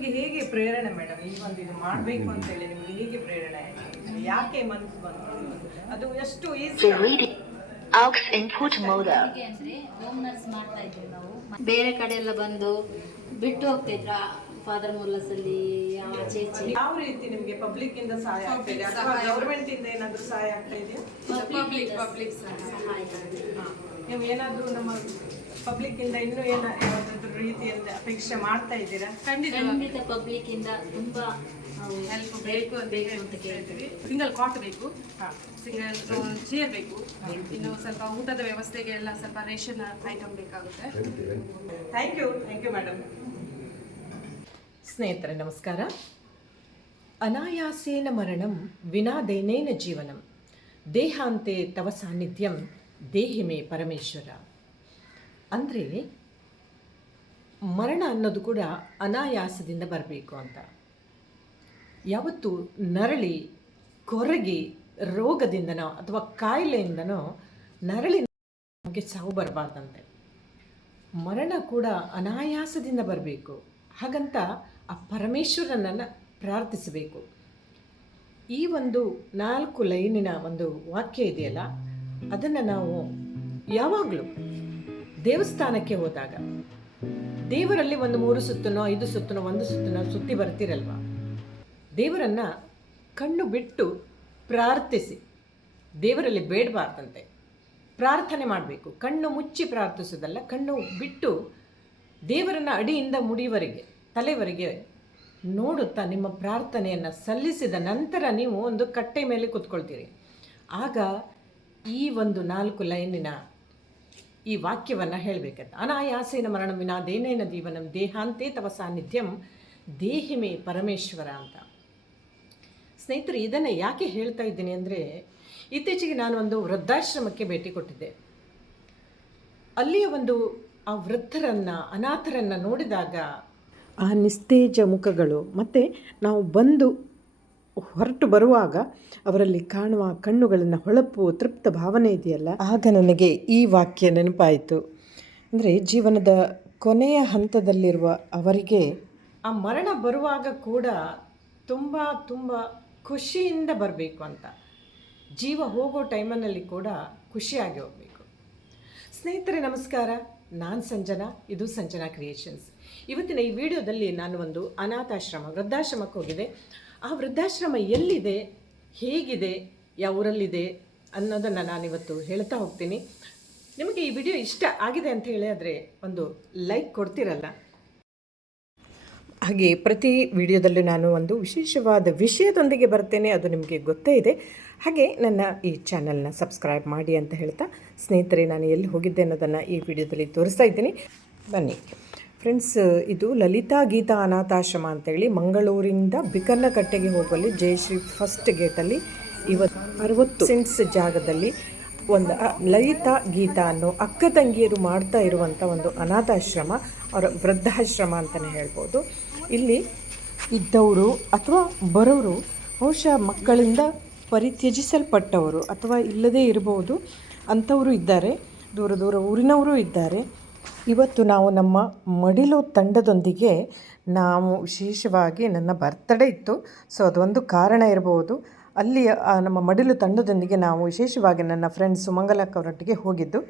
ನಿಮಗೆ ಹೇಗೆ ಪ್ರೇರಣೆ ಮೇಡಮ್ ಈ ಒಂದು ಇದು ಮಾಡಬೇಕು ಅಂತ ಹೇಳಿ ನಿಮಗೆ ಹೇಗೆ ಪ್ರೇರಣೆ ಆಯ್ತು? ಯಾಕೆ ಮನಸ್ಸು ಬಂತು? ಅದು ಎಷ್ಟು ಈಸಿ AUX input mode. ಅಂದ್ರೆ ಹೋಮ್ ನರ್ಸ್ ಮಾಡ್ತಾ ಇದ್ವಿ ನಾವು. ಬೇರೆ ಕಡೆ ಎಲ್ಲ ಬಂದು ಬಿಟ್ಟು ಹೋಗ್ತಿದ್ರ ಫಾದರ್ ಮುಲ್ಲಸ್ ಅಲ್ಲಿ ಆಚೆ ಈಚೆ. ಯಾವ ರೀತಿ ನಿಮಗೆ ಪಬ್ಲಿಕ್ ಇಂದ ಸಹಾಯ ಆಗ್ತಾ ಇದೆ ಅಥವಾ ಗವರ್ಮೆಂಟ್ ಇಂದ ಏನಾದರೂ ಸಹಾಯ ಆಗ್ತಾ ಇದೆಯಾ? ಪಬ್ಲಿಕ್ ಸಹಾಯ. ನೀವು ಏನಾದರೂ ನಮ್ಮ ಪಬ್ಲಿಕ್ ಇಂದ ಇನ್ನೂ ಏನಾದರೂ ರೀತಿಯಿಂದ ಅಪೇಕ್ಷೆ ಮಾಡ್ತಾ ಇದ್ದೀರಾ? ಖಂಡಿತ ಪಬ್ಲಿಕ್ ಇಂದ ತುಂಬಾ ಹೆಲ್ಪ್ ಬೇಕು ಅಂತ ಕೇಳ್ತೀವಿ. ಸಿಂಗಲ್ ಕಾಟ್ ಬೇಕು, ಸಿಂಗಲ್ ಚೇರ್ ಬೇಕು, ಇನ್ನು ಸ್ವಲ್ಪ ಊಟದ ವ್ಯವಸ್ಥೆಗೆ ಎಲ್ಲ ಸ್ವಲ್ಪ ರೇಷನ್ ಐಟಮ್ ಬೇಕಾಗುತ್ತೆ. Thank you madam. ಸ್ನೇಹಿತರೆ ನಮಸ್ಕಾರ. ಅನಾಯಾಸೇನ ಮರಣಂ ವಿನಾ ದೈನೇನ ಜೀವನಂ ದೇಹಾಂತೆ ತವ ಸಾನ್ನಿಧ್ಯಂ ದೇಹಿ ಮೇ ಪರಮೇಶ್ವರ. ಅಂದರೆ ಮರಣ ಅನ್ನೋದು ಕೂಡ ಅನಾಯಾಸದಿಂದ ಬರಬೇಕು ಅಂತ. ಯಾವತ್ತು ನರಳಿ ಕೊರಗಿ ರೋಗದಿಂದನೋ ಅಥವಾ ಕಾಯಿಲೆಯಿಂದನೋ ನರಳಿ ನಮಗೆ ಸಾವು ಬರಬಾರ್ದಂತೆ. ಮರಣ ಕೂಡ ಅನಾಯಾಸದಿಂದ ಬರಬೇಕು. ಹಾಗಂತ ಆ ಪರಮೇಶ್ವರನನ್ನು ಪ್ರಾರ್ಥಿಸಬೇಕು. ಈ ಒಂದು 4 ಲೈನಿನ ಒಂದು ವಾಕ್ಯ ಇದೆಯಲ್ಲ, ಅದನ್ನು ನಾವು ಯಾವಾಗಲೂ ದೇವಸ್ಥಾನಕ್ಕೆ ಹೋದಾಗ ದೇವರಲ್ಲಿ ಒಂದು 3 ಸುತ್ತನೋ 5 ಸುತ್ತನೋ 1 ಸುತ್ತನೋ ಸುತ್ತಿ ಬರ್ತಿರಲ್ವ, ದೇವರನ್ನು ಕಣ್ಣು ಬಿಟ್ಟು ಪ್ರಾರ್ಥಿಸಿ. ದೇವರಲ್ಲಿ ಬೇಡಬಾರ್ದಂತೆ, ಪ್ರಾರ್ಥನೆ ಮಾಡಬೇಕು. ಕಣ್ಣು ಮುಚ್ಚಿ ಪ್ರಾರ್ಥಿಸೋದಲ್ಲ, ಕಣ್ಣು ಬಿಟ್ಟು ದೇವರನ್ನು ಅಡಿಯಿಂದ ಮುಡಿವರೆಗೆ ತಲೆವರೆಗೆ ನೋಡುತ್ತಾ ನಿಮ್ಮ ಪ್ರಾರ್ಥನೆಯನ್ನು ಸಲ್ಲಿಸಿದ ನಂತರ ನೀವು ಒಂದು ಕಟ್ಟೆ ಮೇಲೆ ಕೂತ್ಕೊಳ್ತೀರಿ. ಆಗ ಈ ಒಂದು 4 ಲೈನಿನ ಈ ವಾಕ್ಯವನ್ನು ಹೇಳಬೇಕಂತ. ಅನಾಯಾಸೇನ ಮರಣ ವಿನಾ ದೇನೇನ ಜೀವನಂ ದೇಹಾಂತೆ ತವ ಸಾನ್ನಿಧ್ಯಂ ದೇಹಿ ಮೇ ಪರಮೇಶ್ವರ ಅಂತ. ಸ್ನೇಹಿತರೆ, ಇದನ್ನು ಯಾಕೆ ಹೇಳ್ತಾ ಇದ್ದೀನಿ ಅಂದರೆ, ಇತ್ತೀಚೆಗೆ ನಾನು ಒಂದು ವೃದ್ಧಾಶ್ರಮಕ್ಕೆ ಭೇಟಿ ಕೊಟ್ಟಿದ್ದೆ. ಅಲ್ಲಿಯ ಒಂದು ಆ ವೃದ್ಧರನ್ನು, ಅನಾಥರನ್ನು ನೋಡಿದಾಗ ಆ ನಿಸ್ತೇಜ ಮುಖಗಳು ಮತ್ತು ನಾವು ಬಂದು ಹೊರಟು ಬರುವಾಗ ಅವರಲ್ಲಿ ಕಾಣುವ ಕಣ್ಣುಗಳನ್ನು ಹೊಳಪು ತೃಪ್ತ ಭಾವನೆ ಇದೆಯಲ್ಲ, ಆಗ ನನಗೆ ಈ ವಾಕ್ಯ ನೆನಪಾಯಿತು. ಅಂದರೆ ಜೀವನದ ಕೊನೆಯ ಹಂತದಲ್ಲಿರುವ ಅವರಿಗೆ ಆ ಮರಣ ಬರುವಾಗ ಕೂಡ ತುಂಬ ತುಂಬ ಖುಷಿಯಿಂದ ಬರಬೇಕು ಅಂತ. ಜೀವ ಹೋಗೋ ಟೈಮಲ್ಲಿ ಕೂಡ ಖುಷಿಯಾಗಿ ಹೋಗಬೇಕು. ಸ್ನೇಹಿತರೆ ನಮಸ್ಕಾರ, ನಾನು ಸಂಜನಾ, ಇದು ಸಂಜನಾ ಕ್ರಿಯೇಷನ್ಸ್. ಇವತ್ತಿನ ಈ ವಿಡಿಯೋದಲ್ಲಿ ನಾನು ಒಂದು ಅನಾಥಾಶ್ರಮ, ವೃದ್ಧಾಶ್ರಮಕ್ಕೆ ಹೋಗಿದೆ. ಆ ವೃದ್ಧಾಶ್ರಮ ಎಲ್ಲಿದೆ, ಹೇಗಿದೆ, ಯಾವ ಊರಲ್ಲಿದೆ ಅನ್ನೋದನ್ನು ನಾನಿವತ್ತು ಹೇಳ್ತಾ ಹೋಗ್ತೀನಿ. ನಿಮಗೆ ಈ ವಿಡಿಯೋ ಇಷ್ಟ ಆಗಿದೆ ಅಂತ ಹೇಳಿದರೆ ಒಂದು ಲೈಕ್ ಕೊಡ್ತೀರಲ್ಲ. ಹಾಗೆ ಪ್ರತಿ ವಿಡಿಯೋದಲ್ಲೂ ನಾನು ಒಂದು ವಿಶೇಷವಾದ ವಿಷಯದೊಂದಿಗೆ ಬರ್ತೇನೆ, ಅದು ನಿಮಗೆ ಗೊತ್ತೇ ಇದೆ. ಹಾಗೆ ನನ್ನ ಈ ಚಾನಲ್ನ ಸಬ್ಸ್ಕ್ರೈಬ್ ಮಾಡಿ ಅಂತ ಹೇಳ್ತಾ, ಸ್ನೇಹಿತರೆ ನಾನು ಎಲ್ಲಿ ಹೋಗಿದ್ದೆ ಅನ್ನೋದನ್ನು ಈ ವಿಡಿಯೋದಲ್ಲಿ ತೋರಿಸ್ತಾ ಇದ್ದೀನಿ. ಬನ್ನಿ ಫ್ರೆಂಡ್ಸ್, ಇದು ಲಲಿತಾ ಗೀತಾ ಅನಾಥಾಶ್ರಮ ಅಂತೇಳಿ ಮಂಗಳೂರಿಂದ ಬಿಕನ್ನಕಟ್ಟೆಗೆ ಹೋಗುವಲ್ಲಿ ಜಯಶ್ರೀ ಫಸ್ಟ್ ಗೇಟಲ್ಲಿ ಇವತ್ತು 60 ಸೆಂಟ್ಸ್ ಜಾಗದಲ್ಲಿ ಒಂದು ಲಲಿತಾ ಗೀತಾ ಅನ್ನೋ ಅಕ್ಕ ತಂಗಿಯರು ಮಾಡ್ತಾ ಇರುವಂಥ ಒಂದು ಅನಾಥಾಶ್ರಮ, ಅವರ ವೃದ್ಧಾಶ್ರಮ ಅಂತಲೇ ಹೇಳ್ಬೋದು. ಇಲ್ಲಿ ಇದ್ದವರು ಅಥವಾ ಬರೋರು ಬಹುಶಃ ಮಕ್ಕಳಿಂದ ಪರಿತ್ಯಜಿಸಲ್ಪಟ್ಟವರು ಅಥವಾ ಇಲ್ಲದೇ ಇರಬಹುದು ಅಂಥವರು ಇದ್ದಾರೆ, ದೂರ ದೂರ ಊರಿನವರು ಇದ್ದಾರೆ. ಇವತ್ತು ನಾವು ನಮ್ಮ ಮಡಿಲು ತಂಡದೊಂದಿಗೆ ನಾವು ವಿಶೇಷವಾಗಿ ನನ್ನ ಬರ್ತ್ಡೇ ಇತ್ತು, ಸೊ ಅದೊಂದು ಕಾರಣ ಇರಬಹುದು. ಅಲ್ಲಿ ನಮ್ಮ ಮಡಿಲು ತಂಡದೊಂದಿಗೆ ನಾವು ವಿಶೇಷವಾಗಿ ನನ್ನ ಫ್ರೆಂಡ್ಸ್ ಸುಮಂಗಲಕ್ಕ ಅವರೊಟ್ಟಿಗೆ ಹೋಗಿದ್ದು.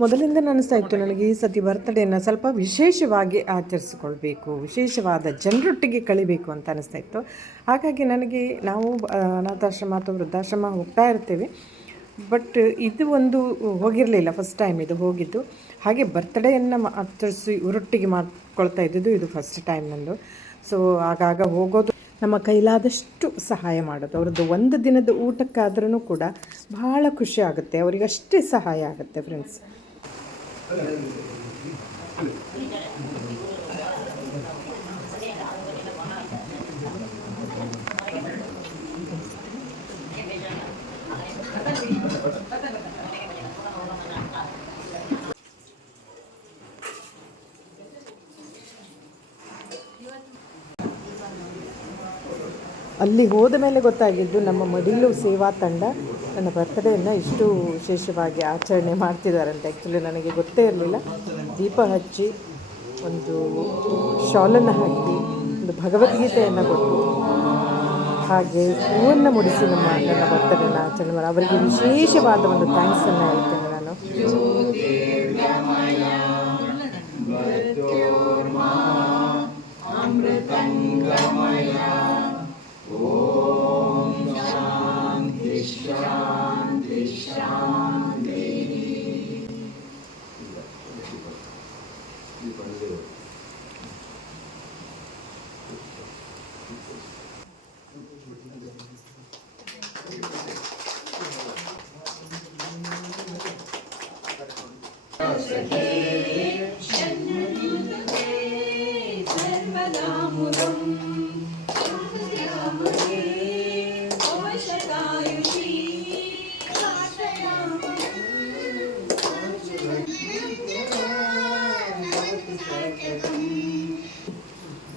ಮೊದಲಿಂದ ಅನ್ನಿಸ್ತಾ ಇತ್ತು ನನಗೆ ಈ ಸತಿ ಬರ್ತ್ಡೇನ ಸ್ವಲ್ಪ ವಿಶೇಷವಾಗಿ ಆಚರಿಸಿಕೊಳ್ಬೇಕು, ವಿಶೇಷವಾದ ಜನರೊಟ್ಟಿಗೆ ಕಳಿಬೇಕು ಅಂತ ಅನ್ನಿಸ್ತಾ ಇತ್ತು. ಹಾಗಾಗಿ ನನಗೆ ನಾವು ಅನಾಥಾಶ್ರಮ ಅಥವಾ ವೃದ್ಧಾಶ್ರಮ ಹೋಗ್ತಾ ಇರ್ತೀವಿ, ಬಟ್ ಇದು ಒಂದು ಹೋಗಿರಲಿಲ್ಲ, ಫಸ್ಟ್ ಟೈಮ್ ಇದು ಹೋಗಿದ್ದು. ಹಾಗೆ ಬರ್ತ್ಡೇಯನ್ನು ಆಚರಿಸಿ ಇವರೊಟ್ಟಿಗೆ ಮಾಡ್ಕೊಳ್ತಾ ಇದ್ದಿದ್ದು ಇದು ಫಸ್ಟ್ ಟೈಮ್ ನಂದು. ಸೊ ಆಗಾಗ ಹೋಗೋದು, ನಮ್ಮ ಕೈಲಾದಷ್ಟು ಸಹಾಯ ಮಾಡೋದು. ಅವ್ರದ್ದು ಒಂದು ದಿನದ ಊಟಕ್ಕಾದ್ರೂ ಕೂಡ ಭಾಳ ಖುಷಿ ಆಗುತ್ತೆ, ಅವರಿಗಷ್ಟೇ ಸಹಾಯ ಆಗುತ್ತೆ ಫ್ರೆಂಡ್ಸ್. ಅಲ್ಲಿ ಹೋದ ಮೇಲೆ ಗೊತ್ತಾಗಿದ್ದು ನಮ್ಮ ಮಡಿಲು ಸೇವಾ ತಂಡ ನನ್ನ ಬರ್ತ್ಡೇಯನ್ನು ಇಷ್ಟು ವಿಶೇಷವಾಗಿ ಆಚರಣೆ ಮಾಡ್ತಿದ್ದಾರಂತೆ. ಆ್ಯಕ್ಚುಲಿ ನನಗೆ ಗೊತ್ತೇ ಇರಲಿಲ್ಲ. ದೀಪ ಹಚ್ಚಿ ಒಂದು ಶಾಲನ್ನು ಹಾಕಿ ಒಂದು ಭಗವದ್ಗೀತೆಯನ್ನು ಕೊಟ್ಟು ಹಾಗೆ ಹೂವನ್ನು ಮುಡಿಸಿ ನನ್ನ ಬರ್ತಡೇನ ಆಚರಣೆ ಮಾಡಿ ಅವರಿಗೆ ವಿಶೇಷವಾದ ಒಂದು ಥ್ಯಾಂಕ್ಸನ್ನು ಹೇಳ್ತೇನೆ ನಾನು.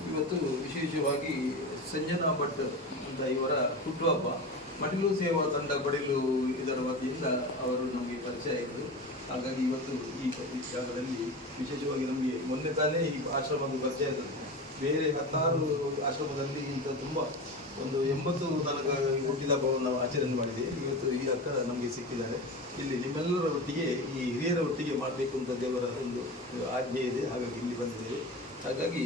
ಇವತ್ತು ವಿಶೇಷವಾಗಿ ಸಂಜನಾ ಭಟ್ ಅಂತ ಇವರ ಹುಟ್ಟುಹಬ್ಬ. ಮಡಿಲು ಸೇವಾ ತಂಡ ಬಡಿಲು ಇದರ ವತಿಯಿಂದ ಅವರು ನಮಗೆ ಪರಿಚಯ ಆಯಿತು. ಹಾಗಾಗಿ ಇವತ್ತು ಈ ಜಾಗದಲ್ಲಿ ವಿಶೇಷವಾಗಿ ನಮಗೆ ಮೊನ್ನೆ ತಾನೇ ಈ ಆಶ್ರಮದ ಪರಿಚಯ ಆಯಿತು. ಬೇರೆ 16 ಆಶ್ರಮದಲ್ಲಿ ಇಂಥ ತುಂಬ ಒಂದು 80 ತನಕ ಹುಟ್ಟಿದ ಹಬ್ಬವನ್ನು ನಾವು ಆಚರಣೆ ಮಾಡಿದ್ದೇವೆ. ಇವತ್ತು ಈ ಅಕ್ಕ ನಮಗೆ ಸಿಕ್ಕಿದ್ದಾರೆ. ಇಲ್ಲಿ ನಿಮ್ಮೆಲ್ಲರ ಒಟ್ಟಿಗೆ ಈ ಹಿರಿಯರ ಒಟ್ಟಿಗೆ ಮಾಡಬೇಕು ಅಂತ ದೇವರ ಒಂದು ಆಜ್ಞೆ ಇದೆ. ಹಾಗಾಗಿ ಇಲ್ಲಿ ಬಂದಿದ್ದೇವೆ. ಹಾಗಾಗಿ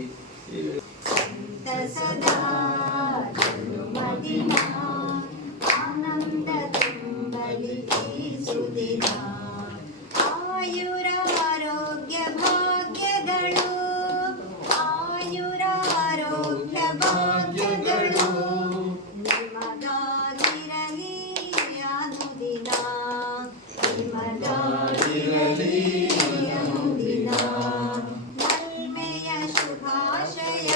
ಆಯುರಾರೋಗ್ಯ ಭಾಗ್ಯಗಳು, ಆಯುರಾರೋಗ್ಯ ಭಾಗ್ಯಗಳು ನಿಮಗಾಗಿರಲಿ ಅನುದಿನ, ನಿಮಗಾಗಿರಲಿ ಅನುದಿನ. ನಲ್ಮೆಯ ಶುಭಾಶಯ,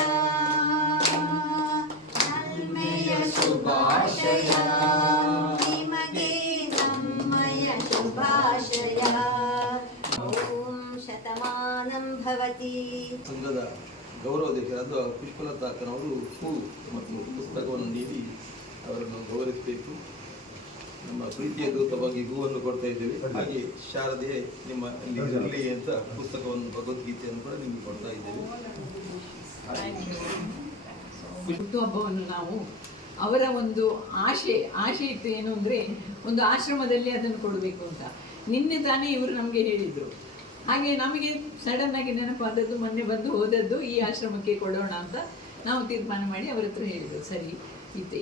ನಲ್ಮೆಯ ಶುಭಾಶಯ, ನಿಮಗೆ ನಮ್ಮಯ ಶುಭಾಶಯ. ಓಂ ಶತಮಾನಂ ಭವತಿ. ಸಂಘದ ಗೌರವಾಧ್ಯಕ್ಷರಾದ ಪುಷ್ಪಲತಾ ಅಕ್ಕನವರು ಹೂ ಮತ್ತು ಪುಸ್ತಕವನ್ನು ನೀಡಿ ಅವರನ್ನು ಗೌರವಿಸಬೇಕು. ನಮ್ಮ ಪ್ರೀತಿಯ ದೂತವಾಗಿ ಹೂವನ್ನು ಕೊಡ್ತಾ ಇದ್ದೇವೆ. ಹಾಗೆ ಶಾರದೆ ನಿಮ್ಮ ಅಲ್ಲಿ ಇರಲಿ ಅಂತ ಪುಸ್ತಕವನ್ನು ಭಗವದ್ಗೀತೆಯನ್ನು ಕೂಡ ನಿಮಗೆ ಕೊಡ್ತಾ ಇದ್ದೇವೆ. ಹುಟ್ಟುಹಬ್ಬವನ್ನು ನಾವು ಅವರ ಒಂದು ಆಶೆ ಇತ್ತು ಏನು ಅಂದರೆ ಒಂದು ಆಶ್ರಮದಲ್ಲಿ ಅದನ್ನು ಕೊಡಬೇಕು ಅಂತ. ನಿನ್ನೆ ತಾನೇ ಇವರು ನಮಗೆ ಹೇಳಿದರು. ಹಾಗೆ ನಮಗೆ ಸಡನ್ನಾಗಿ ನೆನಪಾದದ್ದು, ಮೊನ್ನೆ ಬಂದು ಹೋದದ್ದು ಈ ಆಶ್ರಮಕ್ಕೆ ಕೊಡೋಣ ಅಂತ ನಾವು ತೀರ್ಮಾನ ಮಾಡಿ ಅವರ ಹತ್ರ ಹೇಳಿದರು. ಸರಿ,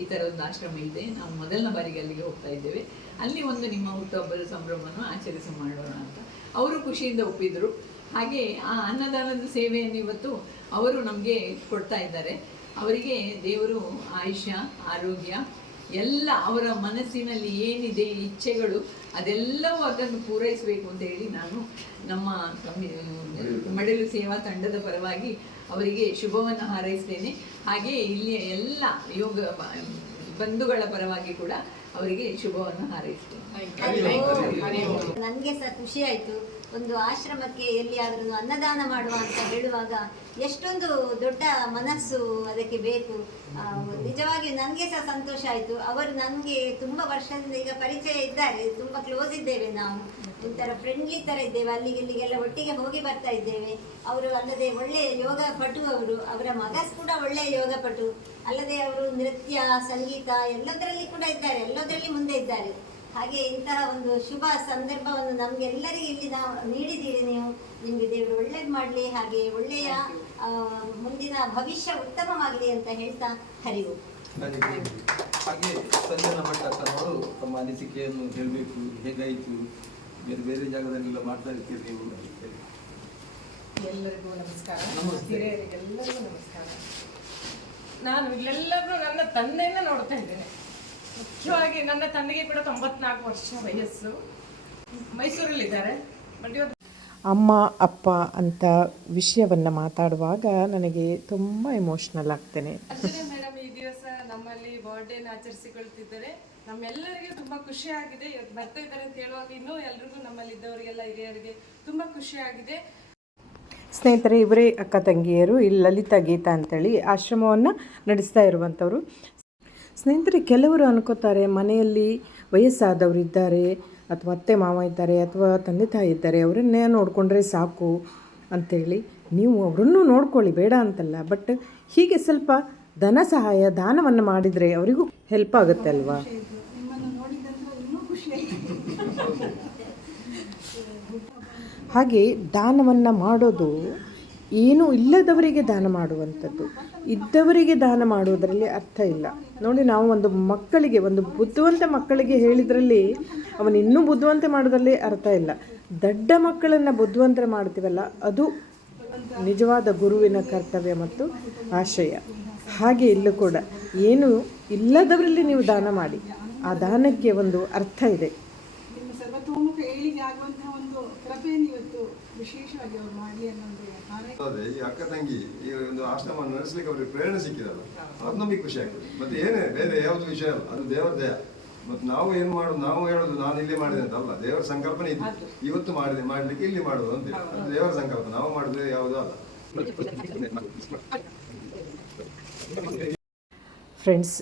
ಈ ಥರ ಒಂದು ಆಶ್ರಮ ಇದೆ, ನಾವು ಮೊದಲನೇ ಬಾರಿಗೆ ಅಲ್ಲಿಗೆ ಹೋಗ್ತಾ ಇದ್ದೇವೆ, ಅಲ್ಲಿ ಒಂದು ನಿಮ್ಮ ಹುಟ್ಟುಹಬ್ಬದ ಸಂಭ್ರಮವನ್ನು ಆಚರಿಸಿ ಮಾಡೋಣ ಅಂತ ಅವರು ಖುಷಿಯಿಂದ ಒಪ್ಪಿದರು. ಹಾಗೆ ಆ ಅನ್ನದಾನದ ಸೇವೆಯನ್ನು ಇವತ್ತು ಅವರು ನಮಗೆ ಕೊಡ್ತಾ ಇದ್ದಾರೆ. ಅವರಿಗೆ ದೇವರು ಆಯುಷ್ಯ, ಆರೋಗ್ಯ ಎಲ್ಲ ಅವರ ಮನಸ್ಸಿನಲ್ಲಿ ಏನಿದೆ ಇಚ್ಛೆಗಳು ಅದೆಲ್ಲವೂ ಅದನ್ನು ಪೂರೈಸಬೇಕು ಅಂತ ಹೇಳಿ ನಾನು ನಮ್ಮ ಮಡಿಲು ಸೇವಾ ತಂಡದ ಪರವಾಗಿ ಅವರಿಗೆ ಶುಭವನ್ನು ಹಾರೈಸ್ತೇನೆ. ಹಾಗೆ ಇಲ್ಲಿಯ ಎಲ್ಲ ಯೋಗ ಬಂಧುಗಳ ಪರವಾಗಿ ಕೂಡ ಅವರಿಗೆ ಶುಭವನ್ನು ಹಾರೈಸ್ತೇನೆ. ನನಗೆ ಸಹ ಖುಷಿ ಆಯಿತು. ಒಂದು ಆಶ್ರಮಕ್ಕೆ ಎಲ್ಲಿಯಾದ್ರೂ ಅನ್ನದಾನ ಮಾಡುವ ಅಂತ ಹೇಳುವಾಗ ಎಷ್ಟೊಂದು ದೊಡ್ಡ ಮನಸ್ಸು ಅದಕ್ಕೆ ಬೇಕು. ನಿಜವಾಗಿ ನನಗೆ ಸಹ ಸಂತೋಷ ಆಯಿತು. ಅವರು ನನಗೆ ತುಂಬ ವರ್ಷದಿಂದ ಈಗ ಪರಿಚಯ ಇದ್ದಾರೆ, ತುಂಬ ಕ್ಲೋಸ್ ಇದ್ದೇವೆ. ನಾವು ಒಂಥರ ಫ್ರೆಂಡ್ಲಿ ಥರ ಇದ್ದೇವೆ. ಇಲ್ಲಿಗೆಲ್ಲ ಒಟ್ಟಿಗೆ ಹೋಗಿ ಬರ್ತಾ ಇದ್ದೇವೆ. ಅವರು ಅಲ್ಲದೆ ಒಳ್ಳೆಯ ಯೋಗ ಪಟು. ಅವರ ಮಗ ಕೂಡ ಒಳ್ಳೆಯ ಯೋಗ ಪಟು. ಅಲ್ಲದೆ ಅವರು ನೃತ್ಯ, ಸಂಗೀತ ಎಲ್ಲದರಲ್ಲಿ ಕೂಡ ಇದ್ದಾರೆ, ಎಲ್ಲದರಲ್ಲಿ ಮುಂದೆ ಇದ್ದಾರೆ. ಹಾಗೆ ಇಂತಹ ಒಂದು ಶುಭ ಸಂದರ್ಭವನ್ನು ನಮಗೆಲ್ಲರಿಗೂ ಇಲ್ಲಿ ನಾವು ನೀಡಿದ್ದೀರಿ. ನೀವು ನಿಮಗೆ ದೇವರು ಒಳ್ಳೇದು ಮಾಡಲಿ, ಹಾಗೆ ಒಳ್ಳೆಯ ಮುಂದಿನ ಭವಿಷ್ಯ ಉತ್ತಮವಾಗಲಿ ಅಂತ ಹೇಳ್ತಾ ಹರಿವು. ಹಾಗೆ ಸಂಜನಾ ಭಟ್ ಅಕ್ಕನವರು ತಮ್ಮ ಅನಿಸಿಕೆಯನ್ನು ಹೇಳಬೇಕು. ಹೇಗಾಯಿತು, ಬೇರೆ ಬೇರೆ ಜಾಗದಲ್ಲೆಲ್ಲ ಮಾಡ್ತಾ ಇರ್ತೀರಿ ನೀವು. ಎಲ್ಲರಿಗೂ ನಮಸ್ಕಾರ. ಹಿರಿಯರಿಗೆಲ್ಲರಿಗೂ ನಮಸ್ಕಾರ. ನಾನು ಇಲ್ಲೆಲ್ಲರೂ ನನ್ನ ತಂದೆಯನ್ನ ನೋಡ್ತಾ ಇದ್ದೇನೆ. ಮುಖ್ಯವಾಗಿ ನನ್ನ ತಂದೆಗೆ ಕೂಡ 94 ವರ್ಷ ವಯಸ್ಸು, ಮೈಸೂರಲ್ಲಿದ್ದಾರೆ. ಬಟ್ ಇವತ್ತು ಅಮ್ಮ ಅಪ್ಪ ಅಂತ ವಿಷಯವನ್ನು ಮಾತಾಡುವಾಗ ನನಗೆ ತುಂಬ ಎಮೋಷ್ನಲ್ ಆಗ್ತೇನೆ. ಮೇಡಮ್ ಈ ದಿವಸ ನಮ್ಮಲ್ಲಿ ಬರ್ಡೇನ ಆಚರಿಸಿಕೊಳ್ತಿದ್ದಾರೆ. ನಮ್ಮೆಲ್ಲರಿಗೂ ತುಂಬಾ ಖುಷಿ ಆಗಿದೆ. ಇವತ್ತು ಬರ್ತಾ ಇದ್ದಾರೆ ಅಂತ ಹೇಳುವಾಗ ಇನ್ನೂ ಎಲ್ರಿಗೂ ನಮ್ಮಲ್ಲಿ ಇದ್ದವರಿಗೆಲ್ಲ ಹಿರಿಯರಿಗೆ ತುಂಬಾ ಖುಷಿ ಆಗಿದೆ. ಸ್ನೇಹಿತರೆ, ಇವರೇ ಅಕ್ಕ ತಂಗಿಯರು. ಇಲ್ಲಿ ಲಲಿತಾ ಗೀತಾ ಅಂತೇಳಿ ಆಶ್ರಮವನ್ನು ನಡೆಸ್ತಾ ಇರುವಂಥವ್ರು. ಸ್ನೇಹಿತರೆ, ಕೆಲವರು ಅನ್ಕೋತಾರೆ ಮನೆಯಲ್ಲಿ ವಯಸ್ಸಾದವರು ಇದ್ದಾರೆ, ಅಥವಾ ಅತ್ತೆ ಮಾವ ಇದ್ದಾರೆ, ಅಥವಾ ತಂದೆ ತಾಯಿ ಇದ್ದಾರೆ, ಅವರನ್ನೇ ನೋಡಿಕೊಂಡ್ರೆ ಸಾಕು ಅಂಥೇಳಿ. ನೀವು ಅವರನ್ನು ನೋಡ್ಕೊಳ್ಳಿ, ಬೇಡ ಅಂತಲ್ಲ, ಬಟ್ ಹೀಗೆ ಸ್ವಲ್ಪ ಧನ ಸಹಾಯ ದಾನವನ್ನು ಮಾಡಿದರೆ ಅವರಿಗೂ ಹೆಲ್ಪ್ ಆಗುತ್ತೆ ಅಲ್ವಾ. ಹಾಗೆ ದಾನವನ್ನು ಮಾಡೋದು ಏನೂ ಇಲ್ಲದವರಿಗೆ ದಾನ ಮಾಡುವಂಥದ್ದು, ಇದ್ದವರಿಗೆ ದಾನ ಮಾಡುವುದರಲ್ಲಿ ಅರ್ಥ ಇಲ್ಲ. ನೋಡಿ, ನಾವು ಒಂದು ಮಕ್ಕಳಿಗೆ, ಒಂದು ಬುದ್ಧಿವಂತ ಮಕ್ಕಳಿಗೆ ಹೇಳಿದ್ರಲ್ಲಿ ಅವನು ಇನ್ನೂ ಬುದ್ಧಿವಂತ ಮಾಡೋದ್ರಲ್ಲಿ ಅರ್ಥ ಇಲ್ಲ. ದಡ್ಡ ಮಕ್ಕಳನ್ನು ಬುದ್ಧಿವಂತರ ಮಾಡ್ತೀವಲ್ಲ, ಅದು ನಿಜವಾದ ಗುರುವಿನ ಕರ್ತವ್ಯ ಮತ್ತು ಆಶಯ. ಹಾಗೆ ಇಲ್ಲೂ ಕೂಡ ಏನು ಇಲ್ಲದವರಲ್ಲಿ ನೀವು ದಾನ ಮಾಡಿ, ಆ ದಾನಕ್ಕೆ ಒಂದು ಅರ್ಥ ಇದೆ. ನಿಮ್ಮ ಸರ್ವತೋಮುಖ ಏಳಿಗೆ ಆಗುವಂತಹ ಒಂದು ಕೃಪೆಯನ್ನು ಇವತ್ತು ವಿಶೇಷವಾಗಿ ಅವರು ಮಾಡಲಿ ಅನ್ನೋದು ಅದೇ ಈ ಅಕ್ಕ ತಂಗಿ ಈ ಒಂದು ಆಶ್ರಮ ನಡೆಸಲಿಕ್ಕೆ ಅವ್ರಿಗೆ ಪ್ರೇರಣೆ ಸಿಕ್ಕಿದಲ್ಲ, ಅದು ನಮಗೆ ಖುಷಿ ಆಗ್ತದೆ. ಮತ್ತೆ ಏನೇ ಬೇರೆ ಯಾವುದು ವಿಷಯ ಅಲ್ಲ, ಅದು ದೇವರ ದಯ. ಮತ್ತು ನಾವು ಏನು ಮಾಡೋದು, ನಾವು ಹೇಳೋದು ನಾನು ಇಲ್ಲಿ ಮಾಡಿದೆ ಅಂತ ಅಲ್ಲ, ದೇವರ ಸಂಕಲ್ಪನೆ ಇತ್ತು, ಇವತ್ತು ಮಾಡಲಿಕ್ಕೆ ಇಲ್ಲಿ ಮಾಡೋದು ಅಂತೇಳಿ, ಅದು ದೇವರ ಸಂಕಲ್ಪ, ನಾವು ಮಾಡಿದ್ರೆ ಯಾವುದೂ ಅಲ್ಲ. ಫ್ರೆಂಡ್ಸ್,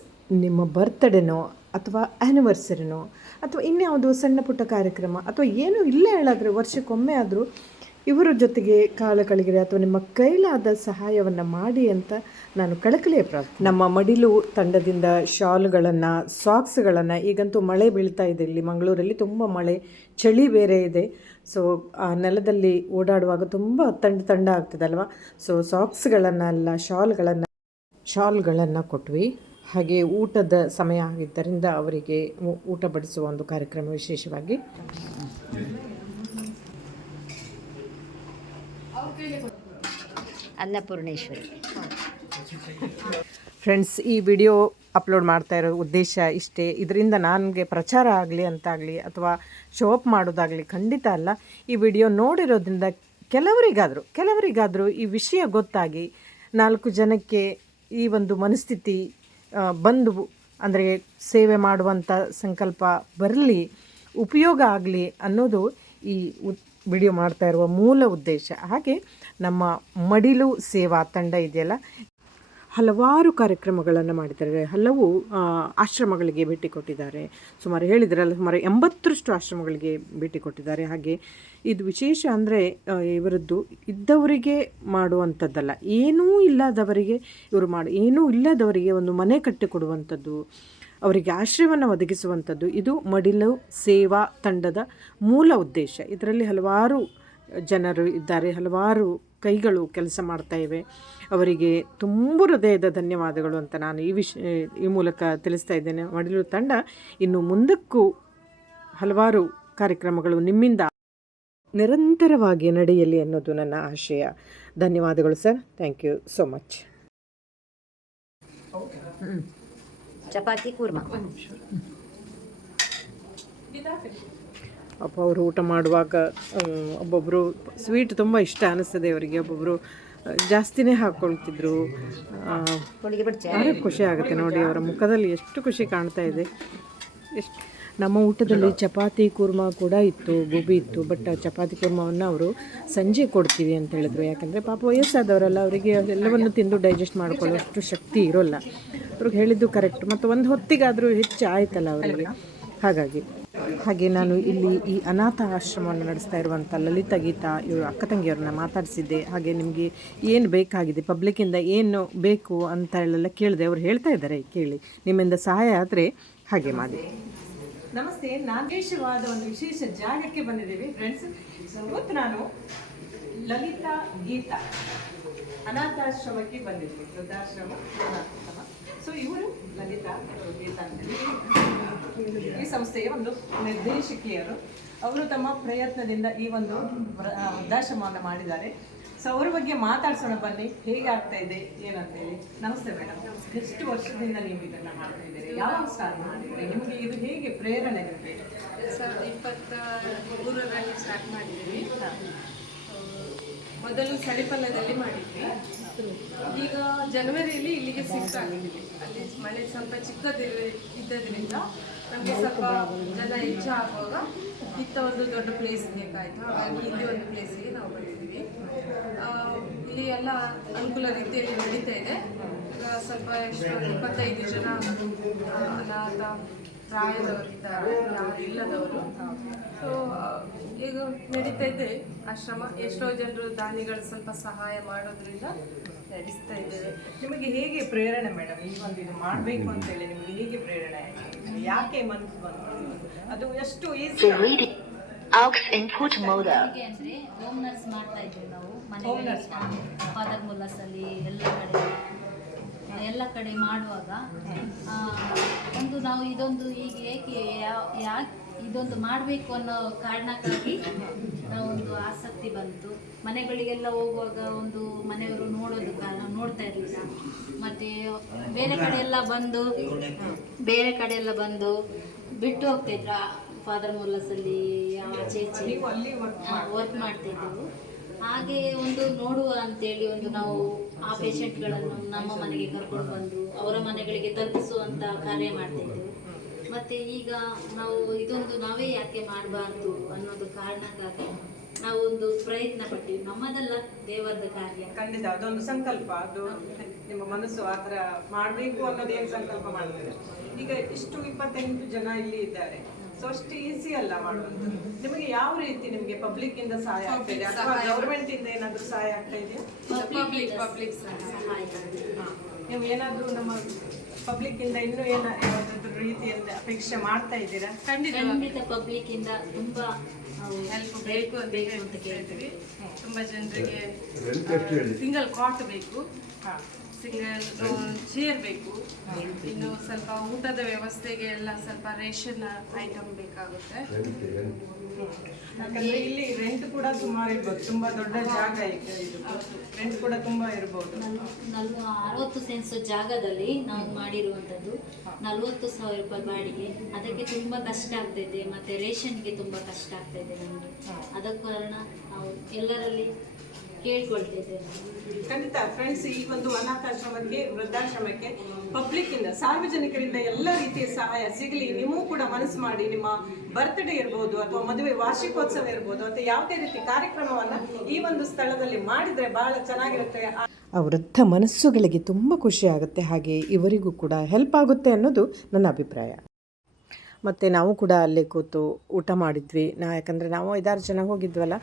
ನಿಮ್ಮ ಬರ್ತ್ಡೇನೋ ಅಥವಾ ಆ್ಯನಿವರ್ಸರಿನೋ ಅಥವಾ ಇನ್ಯಾವುದೋ ಸಣ್ಣ ಪುಟ್ಟ ಕಾರ್ಯಕ್ರಮ ಅಥವಾ ಏನೂ ಇಲ್ಲ ಹೇಳಿದ್ರೆ ವರ್ಷಕ್ಕೊಮ್ಮೆ ಆದರೂ ಇವರ ಜೊತೆಗೆ ಕಾಲ ಕಳೆಗಿರಿ ಅಥವಾ ನಿಮ್ಮ ಕೈಲಾದ ಸಹಾಯವನ್ನು ಮಾಡಿ ಅಂತ ನಾನು ಕಳಕಳಿಯ ಪ್ರಾರ್ಥನೆ. ನಮ್ಮ ಮಡಿಲು ತಂಡದಿಂದ ಶಾಲ್ಗಳನ್ನು, ಸಾಕ್ಸ್ಗಳನ್ನು, ಈಗಂತೂ ಮಳೆ ಬೀಳ್ತಾ ಇದೆ, ಇಲ್ಲಿ ಮಂಗಳೂರಲ್ಲಿ ತುಂಬ ಮಳೆ, ಚಳಿ ಬೇರೆ ಇದೆ. ಸೊ ಆ ನೆಲದಲ್ಲಿ ಓಡಾಡುವಾಗ ತುಂಬ ತಂಡ ಆಗ್ತದಲ್ವ. ಸೊ ಸಾಕ್ಸ್ಗಳನ್ನೆಲ್ಲ ಶಾಲ್ಗಳನ್ನು ಕೊಟ್ವಿ. ಹಾಗೆ ಊಟದ ಸಮಯ ಆಗಿದ್ದರಿಂದ ಅವರಿಗೆ ಊಟ ಬಡಿಸುವ ಒಂದು ಕಾರ್ಯಕ್ರಮ ವಿಶೇಷವಾಗಿ. ಅನ್ನಪೂರ್ಣೇಶ್ವರಿ. ಫ್ರೆಂಡ್ಸ್, ಈ ವಿಡಿಯೋ ಅಪ್ಲೋಡ್ ಮಾಡ್ತಾ ಇರೋ ಉದ್ದೇಶ ಇಷ್ಟೇ. ಇದರಿಂದ ನನಗೆ ಪ್ರಚಾರ ಆಗಲಿ ಅಂತಾಗಲಿ ಅಥವಾ ಶೋ ಅಪ್ ಮಾಡೋದಾಗಲಿ ಖಂಡಿತ ಅಲ್ಲ. ಈ ವಿಡಿಯೋ ನೋಡಿರೋದ್ರಿಂದ ಕೆಲವರಿಗಾದರೂ ಈ ವಿಷಯ ಗೊತ್ತಾಗಿ 4 ಜನಕ್ಕೆ ಈ ಒಂದು ಮನಸ್ಥಿತಿ ಬಂದು, ಅಂದರೆ ಸೇವೆ ಮಾಡುವಂಥ ಸಂಕಲ್ಪ ಬರಲಿ, ಉಪಯೋಗ ಆಗಲಿ ಅನ್ನೋದು ಈ ವಿಡಿಯೋ ಮಾಡ್ತಾ ಇರುವ ಮೂಲ ಉದ್ದೇಶ. ಹಾಗೆ ನಮ್ಮ ಮಡಿಲು ಸೇವಾ ತಂಡ ಇದೆಯಲ್ಲ, ಹಲವಾರು ಕಾರ್ಯಕ್ರಮಗಳನ್ನು ಮಾಡಿದ್ದಾರೆ, ಹಲವು ಆಶ್ರಮಗಳಿಗೆ ಭೇಟಿ ಕೊಟ್ಟಿದ್ದಾರೆ. ಸುಮಾರು 80ರಷ್ಟು ಆಶ್ರಮಗಳಿಗೆ ಭೇಟಿ ಕೊಟ್ಟಿದ್ದಾರೆ. ಹಾಗೆ ಇದು ವಿಶೇಷ ಅಂದರೆ ಇವರದ್ದು ಇದ್ದವರಿಗೆ ಮಾಡುವಂಥದ್ದಲ್ಲ, ಏನೂ ಇಲ್ಲದವರಿಗೆ ಏನೂ ಇಲ್ಲದವರಿಗೆ ಒಂದು ಮನೆ ಕಟ್ಟಿಕೊಡುವಂಥದ್ದು, ಅವರಿಗೆ ಆಶ್ರಯವನ್ನು ಒದಗಿಸುವಂಥದ್ದು, ಇದು ಮಡಿಲು ಸೇವಾ ತಂಡದ ಮೂಲ ಉದ್ದೇಶ. ಇದರಲ್ಲಿ ಹಲವಾರು ಜನರು ಇದ್ದಾರೆ, ಹಲವಾರು ಕೈಗಳು ಕೆಲಸ ಮಾಡ್ತಾ ಇವೆ. ಅವರಿಗೆ ತುಂಬ ಹೃದಯದ ಧನ್ಯವಾದಗಳು ಅಂತ ನಾನು ಈ ಮೂಲಕ ತಿಳಿಸ್ತಾ ಇದ್ದೇನೆ. ಮಡಿಲು ತಂಡ ಇನ್ನು ಮುಂದಕ್ಕೂ ಹಲವಾರು ಕಾರ್ಯಕ್ರಮಗಳು ನಿಮ್ಮಿಂದ ನಿರಂತರವಾಗಿ ನಡೆಯಲಿ ಅನ್ನೋದು ನನ್ನ ಆಶಯ. ಧನ್ಯವಾದಗಳು sir, thank you so much. Chapati kurma. ಅಪ್ಪ ಅವರು ಊಟ ಮಾಡುವಾಗ ಒಬ್ಬೊಬ್ಬರು ಸ್ವೀಟ್ ತುಂಬ ಇಷ್ಟ ಅನ್ನಿಸ್ತದೆ ಅವರಿಗೆ, ಒಬ್ಬೊಬ್ಬರು ಜಾಸ್ತಿನೇ ಹಾಕ್ಕೊಳ್ತಿದ್ರು. ಖುಷಿ ಆಗುತ್ತೆ ನೋಡಿ, ಅವರ ಮುಖದಲ್ಲಿ ಎಷ್ಟು ಖುಷಿ ಕಾಣ್ತಾ ಇದೆ. ನಮ್ಮ ಊಟದಲ್ಲಿ ಚಪಾತಿ ಕೂರ್ಮ ಕೂಡ ಇತ್ತು, ಗೋಬಿ ಇತ್ತು. ಬಟ್ ಚಪಾತಿ ಕೂರ್ಮವನ್ನು ಅವರು ಸಂಜೆ ಕೊಡ್ತೀವಿ ಅಂತ ಹೇಳಿದ್ರು. ಯಾಕಂದರೆ ಪಾಪ ವಯಸ್ಸಾದವರಲ್ಲ, ಅವರಿಗೆ ಎಲ್ಲವನ್ನು ತಿಂದು ಡೈಜೆಸ್ಟ್ ಮಾಡಿಕೊಳ್ಳೋಷ್ಟು ಶಕ್ತಿ ಇರೋಲ್ಲ. ಅವ್ರಿಗೆ ಹೇಳಿದ್ದು ಕರೆಕ್ಟ್. ಮತ್ತು ಒಂದು ಹೊತ್ತಿಗಾದರೂ ಹೆಚ್ಚು ಆಯ್ತಲ್ಲ ಅವರಿಗೆ. ಹಾಗೆ ನಾನು ಇಲ್ಲಿ ಈ ಅನಾಥ ಆಶ್ರಮವನ್ನು ನಡೆಸ್ತಾ ಇರುವಂಥ ಲಲಿತಾ ಗೀತಾ ಇವರು ಅಕ್ಕ ತಂಗಿಯವ್ರನ್ನ ಮಾತಾಡಿಸಿದ್ದೆ. ಹಾಗೆ ನಿಮಗೆ ಏನು ಬೇಕಾಗಿದೆ, ಪಬ್ಲಿಕ್ಕಿಂದ ಏನು ಬೇಕು ಅಂತ ಹೇಳೆಲ್ಲ ಕೇಳಿದೆ. ಅವ್ರು ಹೇಳ್ತಾ ಇದ್ದಾರೆ, ಕೇಳಿ, ನಿಮ್ಮಿಂದ ಸಹಾಯ ಆದರೆ ಹಾಗೆ ಮಾಡಿ. ನಮಸ್ತೆ, ನಾಗೇಶವಾದ ಒಂದು ವಿಶೇಷ ಜಾಗಕ್ಕೆ ಬಂದಿದ್ದೀವಿ ಫ್ರೆಂಡ್ಸ್. ಇವತ್ತು ನಾನು ಲಲಿತಾ ಗೀತಾ ಅನಾಥಾಶ್ರಮಕ್ಕೆ ಬಂದಿದ್ದೀವಿ, ವೃದ್ಧಾಶ್ರಮ ಅನಾಥಾಶ್ರಮ. ಸೊ ಇವರು ಲಲಿತಾ ಗೀತಾ ಅಂತೇಳಿ ಈ ಸಂಸ್ಥೆಯ ಒಂದು ನಿರ್ದೇಶಕಿಯರು. ಅವರು ತಮ್ಮ ಪ್ರಯತ್ನದಿಂದ ಈ ಒಂದು ವೃದ್ಧಾಶ್ರಮವನ್ನು ಮಾಡಿದ್ದಾರೆ. ಸೊ ಅವ್ರ ಬಗ್ಗೆ ಮಾತಾಡ್ಸೋಣ ಬನ್ನಿ, ಹೇಗೆ ಆಗ್ತಾ ಇದೆ ಏನಂತೇಳಿ. ನಮಸ್ತೆ ಮೇಡಮ್, ಎಷ್ಟು ವರ್ಷದಿಂದ ನೀವು ಇದನ್ನು ಮಾಡ್ತಾ ಇದ್ದೀರಿ, ಯಾವಾಗ ಸ್ಟಾರ್ಟ್ ಮಾಡಿದ್ದೀರಿ, ನಿಮಗೆ ಇದು ಹೇಗೆ ಪ್ರೇರಣೆ ಇದೆ? 2023ರಲ್ಲಿ ಸ್ಟಾರ್ಟ್ ಮಾಡಿದ್ದೀವಿ. ಮೊದಲು ಸಡಿಪಲ್ಲದಲ್ಲಿ ಮಾಡಿದ್ವಿ. ಈಗ ಜನವರಿಯಲ್ಲಿ ಇಲ್ಲಿಗೆ ಶಿಫ್ಟ್ ಆಗಿದ್ದೀವಿ. ಅಲ್ಲಿ ಮನೆ ಸ್ವಲ್ಪ ಚಿಕ್ಕದಿದ್ದರಿಂದ ನಮಗೆ ಸ್ವಲ್ಪ ಜನ ಹೆಚ್ಚು ಆಗುವಾಗ ಇತ್ತ ಒಂದು ದೊಡ್ಡ ಪ್ಲೇಸ್ ಬೇಕಾಯಿತು. ಹಾಗಾಗಿ ಇಲ್ಲಿ ಒಂದು ಪ್ಲೇಸಿಗೆ ನಾವು ಬಂದಿದ್ದೀವಿ. ಇಲ್ಲಿ ಎಲ್ಲ ಅನುಕೂಲ ರೀತಿಯಲ್ಲಿ ನಡೀತಾ ಇದೆ. ಈಗ ಸ್ವಲ್ಪ 25 ಜನ ಅನಾಥ ಪ್ರಾಯದವರು ಇದ್ದಾರೆ, ಯಾರು ಇಲ್ಲದವರು. ಸೊ ಈಗ ನಡೀತಾ ಇದೆ ಆಶ್ರಮ. ಎಷ್ಟೋ ಜನರು ದಾನಿಗಳು ಸ್ವಲ್ಪ ಸಹಾಯ ಮಾಡೋದ್ರಿಂದ ನಡೆಸ್ತಾ ಇದ್ದೇವೆ. ನಿಮಗೆ ಹೇಗೆ ಪ್ರೇರಣೆ ಮೇಡಮ್ ಈ ಒಂದು ಇದು ಮಾಡಬೇಕು ಅಂತೇಳಿ ನಿಮಗೆ ಹೇಗೆ ಪ್ರೇರಣೆ ಆಯ್ತು? ಯಾಕೆ ಮನಸ್ಸು ಬಂತು? ಅದು ಎಷ್ಟು easy. The reading aux input model. ಹೇಗೆ ಅಂದರೆ ಹೋಮ್ ನರ್ಸ್ ಮಾಡ್ತಾ ಇದ್ವಿ ನಾವು ಮನೆಯಲ್ಲಿ, ಫಾದರ್ ಮುಲ್ಲಾಸಲ್ಲಿ ಎಲ್ಲ ಕಡೆ ಮಾಡುವಾಗ ಒಂದು ನಾವು ಇದೊಂದು ಈಗ ಏಕೆ ಯಾಕೆ ಇದೊಂದು ಮಾಡಬೇಕು ಅನ್ನೋ ಕಾರಣಕ್ಕಾಗಿ ನಾವೊಂದು ಆಸಕ್ತಿ ಬಂತು. ಮನೆಗಳಿಗೆಲ್ಲ ಹೋಗುವಾಗ ಒಂದು ಮನೆಯವರು ನೋಡ್ತಾ ಇರಲಿಲ್ಲ. ಮತ್ತು ಬೇರೆ ಕಡೆ ಎಲ್ಲ ಬಂದು ಬಿಟ್ಟು ಹೋಗ್ತಿದ್ರ ಫಾದರ್ ಮುಲ್ಲಾಸಲ್ಲಿ ಆಚೆ ಈಚೆ ವರ್ಕ್ ಮಾಡ್ತಿದ್ದೆವು. ಹಾಗೆ ಒಂದು ನೋಡುವ ಅಂತೇಳಿ ಒಂದು ನಾವು ಆ ಪೇಷಂಟ್ಗಳನ್ನು ನಮ್ಮ ಮನೆಗೆ ಕರ್ಕೊಂಡು ಬಂದು ಅವರ ಮನೆಗಳಿಗೆ ತಲುಪಿಸುವಂಥ ಕಾರ್ಯ ಮಾಡ್ತಿದ್ದೆವು. ಮತ್ತು ಈಗ ನಾವು ಇದೊಂದು ನಾವೇ ಯಾಕೆ ಮಾಡಬಾರ್ದು ಅನ್ನೋದು ಕಾರಣಕ್ಕಾಗಿ ನಾವು ಒಂದು ಪ್ರಯತ್ನ ಪಟ್ಟಿವಿ. ನಮ್ಮದೆಲ್ಲ ದೇವರದ ಕಾರ್ಯ. ಖಂಡಿತ ಅದೊಂದು ಸಂಕಲ್ಪ, ಅದು ನಿಮ್ಮ ಮನಸ್ಸು ಆ ಥರ ಮಾಡಬೇಕು ಅನ್ನೋದು ಏನು ಸಂಕಲ್ಪ ಮಾಡ್ತೀರಾ? ಈಗ ಇಷ್ಟು 28 ಜನ ಇಲ್ಲಿ ಇದ್ದಾರೆ, ಸೊ ಅಷ್ಟು ಈಸಿ ಅಲ್ಲ ಮಾಡೋದು. ನಿಮಗೆ ಯಾವ ರೀತಿ ನಿಮಗೆ ಪಬ್ಲಿಕ್ ಇಂದ ಸಹಾಯ ಆಗ್ತಿದೆ ಅಥವಾ ಗೌರ್ಮೆಂಟ್ ಇಂದ ಏನಾದರೂ ಸಹಾಯ ಆಗ್ತಾ ಇದೆಯಾ? ಪಬ್ಲಿಕ್ ಸಹಾಯ. ನೀವು ಏನಾದರೂ ನಮ್ಮ ಪಬ್ಲಿಕ್ ಇಂದ ಇನ್ನೂ ಏನಾದರೂ ರೀತಿಯಿಂದ ಅಪೇಕ್ಷೆ ಮಾಡ್ತಾ ಇದ್ದೀರಾ? ಖಂಡಿತ ಪಬ್ಲಿಕ್ ಇಂದ ತುಂಬಾ ಹೆಲ್ಪ್ ಬೇಕು ಅಂತ ಹೇಳ್ತೀವಿ. ತುಂಬ ಜನರಿಗೆ ಸಿಂಗಲ್ ಕಾಟ್ ಬೇಕು, ಸಿಂಗಲ್ ಚೇರ್ ಬೇಕು, ಇನ್ನು ಸ್ವಲ್ಪ ಊಟದ ವ್ಯವಸ್ಥೆಗೆ ಎಲ್ಲ ಸ್ವಲ್ಪ ರೇಷನ್ ಐಟಮ್ ಬೇಕಾಗುತ್ತೆ. ಯಾಕಂದ್ರೆ ಇಲ್ಲಿ ರೆಂಟ್ ಕೂಡ ಸುಮಾರು ಇರ್ಬೋದು, ತುಂಬಾ ದೊಡ್ಡ ಜಾಗ ಇದೆ, ರೆಂಟ್ ಕೂಡ ತುಂಬಾ ಇರ್ಬೋದು. 60 ಸೆನ್ಸ್ ಜಾಗದಲ್ಲಿ ನಾವು ಮಾಡಿರುವಂಥದ್ದು 40,000 ರೂಪಾಯಿ ಬಾಡಿಗೆ. ಅದಕ್ಕೆ ತುಂಬ ಕಷ್ಟ ಆಗ್ತೈತೆ, ಮತ್ತು ರೇಷನ್ಗೆ ತುಂಬ ಕಷ್ಟ ಆಗ್ತೈತೆ ನಮಗೆ. ಅದಕ್ಕೆ ಕಾರಣ ನಾವು ಎಲ್ಲರಲ್ಲಿ ಕೇಳ್ಕೊಳ್ತಿದ್ದೇವೆ. ಖಂಡಿತ ಫ್ರೆಂಡ್ಸ್, ಈ ಒಂದು ಅನಾಥಾಶ್ರಮಕ್ಕೆ, ವೃದ್ಧಾಶ್ರಮಕ್ಕೆ ಪಬ್ಲಿಕ್ ಇಂದ, ಸಾರ್ವಜನಿಕರಿಂದ ಎಲ್ಲ ರೀತಿಯ ಸಹಾಯ ಸಿಗಲಿ. ನೀವು ಕೂಡ ಮನಸ್ಸು ಮಾಡಿ ನಿಮ್ಮ ಬರ್ತ್ಡೇ ಇರ್ಬೋದು ಅಥವಾ ಮದುವೆ ವಾರ್ಷಿಕೋತ್ಸವ ಇರ್ಬೋದು ಅಥವಾ ಯಾವುದೇ ರೀತಿ ಕಾರ್ಯಕ್ರಮವನ್ನು ಈ ಒಂದು ಸ್ಥಳದಲ್ಲಿ ಮಾಡಿದರೆ ಬಹಳ ಚೆನ್ನಾಗಿರುತ್ತೆ. ಆ ವೃದ್ಧ ಮನಸ್ಸುಗಳಿಗೆ ತುಂಬ ಖುಷಿ ಆಗುತ್ತೆ, ಹಾಗೆ ಇವರಿಗೂ ಕೂಡ ಹೆಲ್ಪ್ ಆಗುತ್ತೆ ಅನ್ನೋದು ನನ್ನ ಅಭಿಪ್ರಾಯ. ಮತ್ತು ನಾವು ಕೂಡ ಅಲ್ಲೇ ಕೂತು ಊಟ ಮಾಡಿದ್ವಿ. ಯಾಕಂದರೆ ನಾವು 5-6 ಜನ ಹೋಗಿದ್ವಲ್ಲ,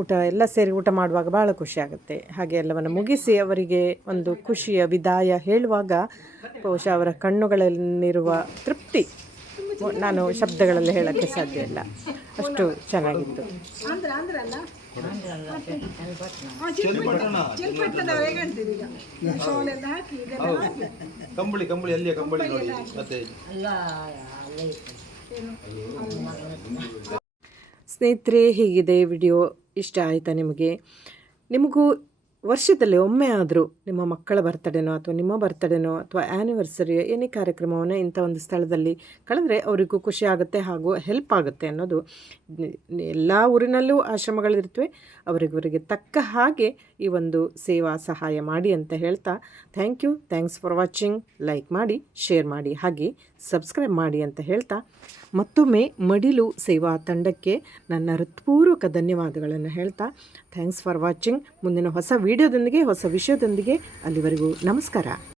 ಊಟ ಎಲ್ಲ ಸೇರಿ ಊಟ ಮಾಡುವಾಗ ಭಾಳ ಖುಷಿ ಆಗುತ್ತೆ. ಹಾಗೆ ಎಲ್ಲವನ್ನು ಮುಗಿಸಿ ಅವರಿಗೆ ಒಂದು ಖುಷಿಯ ವಿದಾಯ ಹೇಳುವಾಗ ಬಹುಶಃ ಅವರ ಕಣ್ಣುಗಳಲ್ಲಿರುವ ತೃಪ್ತಿ ನಾನು ಶಬ್ದಗಳಲ್ಲಿ ಹೇಳೋಕ್ಕೆ ಸಾಧ್ಯ ಇಲ್ಲ, ಅಷ್ಟು ಚೆನ್ನಾಗಿತ್ತು. ಕಂಬಳಿ ಅಲ್ಲಿಯ ಕಂಬಳಿ ನೋಡಿ. ಮತ್ತೆ ಸ್ನೇಹಿತರೆ, ಹೀಗಿದೆ ವಿಡಿಯೋ. ಇಷ್ಟ ಆಯಿತಾ ನಿಮಗೂ ವರ್ಷದಲ್ಲಿ ಒಮ್ಮೆ ಆದರೂ ನಿಮ್ಮ ಮಕ್ಕಳ ಬರ್ತಡೇನೋ ಅಥವಾ ನಿಮ್ಮ ಬರ್ತಡೇನೋ ಅಥವಾ ಆ್ಯನಿವರ್ಸರಿ ಏನೇ ಕಾರ್ಯಕ್ರಮವನ್ನು ಇಂಥ ಒಂದು ಸ್ಥಳದಲ್ಲಿ ಕಳೆದ್ರೆ ಅವರಿಗೂ ಖುಷಿ ಆಗುತ್ತೆ ಹಾಗೂ ಹೆಲ್ಪ್ ಆಗುತ್ತೆ ಅನ್ನೋದು. ಎಲ್ಲ ಊರಿನಲ್ಲೂ ಆಶ್ರಮಗಳಿರ್ತವೆ, ಅವರಿಗೆ ತಕ್ಕ ಹಾಗೆ ಈ ಒಂದು ಸೇವಾ ಸಹಾಯ ಮಾಡಿ ಅಂತ ಹೇಳ್ತಾ ಥ್ಯಾಂಕ್ಸ್ ಫಾರ್ ವಾಚಿಂಗ್. ಲೈಕ್ ಮಾಡಿ, ಶೇರ್ ಮಾಡಿ, ಹಾಗೆ ಸಬ್ಸ್ಕ್ರೈಬ್ ಮಾಡಿ ಅಂತ ಹೇಳ್ತಾ ಮತ್ತೊಮ್ಮೆ ಮಡಿಲು ಸೇವಾ ತಂಡಕ್ಕೆ ನನ್ನ ಹೃತ್ಪೂರ್ವಕ ಧನ್ಯವಾದಗಳನ್ನು ಹೇಳ್ತಾ ಥ್ಯಾಂಕ್ಸ್ ಫಾರ್ ವಾಚಿಂಗ್. ಮುಂದಿನ ಹೊಸ ವಿಡಿಯೋದೊಂದಿಗೆ, ಹೊಸ ವಿಷಯದೊಂದಿಗೆ, ಅಲ್ಲಿವರೆಗೂ ನಮಸ್ಕಾರ.